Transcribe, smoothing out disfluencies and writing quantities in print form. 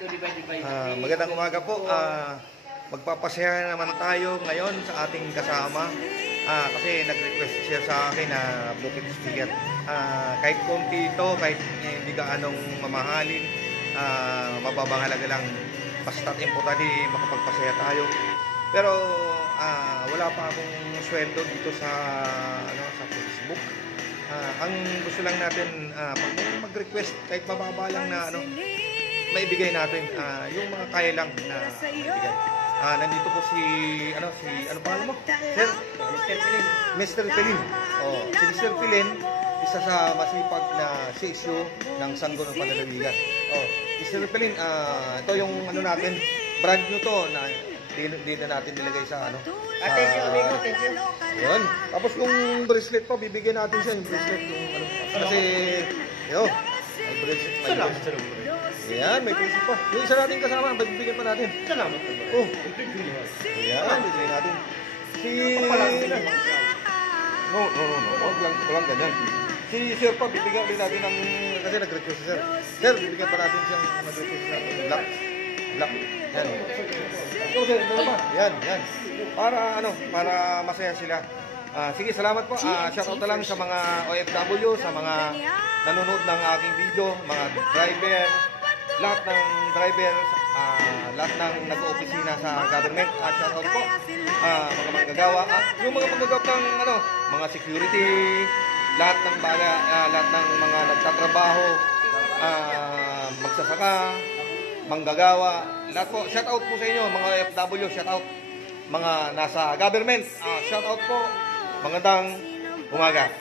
Magandang umaga po. Magpapasaya naman tayo ngayon sa ating kasama. Kasi nag-request siya sa akin na Bluetooth speaker. Kahit konti ito, kahit hindi ka anong mamahalin, mababang halaga lang. Basta't importante makapagpasaya tayo. Pero wala pa akong sweldo dito sa Facebook. Ang gusto lang natin, pag mag-request, kahit mababa lang na maibigay natin, yung mga kaya lang na maibigay. Nandito po si ano pangalan mo? Sir? Mr. Pelin. Si Mr. Pelin, isa sa masipag na CSU ng Sanggol ng Panlalawigan. Mr. Pelin, ito yung natin, brand new to na di na natin nilagay sa Thank you, amigo. Thank you. Yun. Tapos yung bracelet pa, bibigyan natin siya yung bracelet. Kasi, may bracelet. Ayan, may bracelet pa. Yung isa natin kasama, bibigyan pa natin. Salamat. Ayan, bibigyan natin. No. Walang ganyan. Si Sir pa, bibigyan ulit natin ng, kasi nag-request si Sir. Sir, bibigyan pa natin siyang nag-request natin. Black. Yan. Ikaw, Sir, yan. Para masaya sila. Sige, salamat po. Shoutout na lang sa mga OFW, sa mga nanonood ng aking video, mga driver, lahat ng driver, lahat ng nag-opisina sa government. Shoutout po. Mga manggagawa. Yung mga manggagawa ng mga security, lahat ng lahat ng mga nagtatrabaho, magsasaka, manggagawa, lahat po. Shoutout po sa inyo, mga OFW, shoutout. Mga nasa government, shoutout po. Magandang umaga.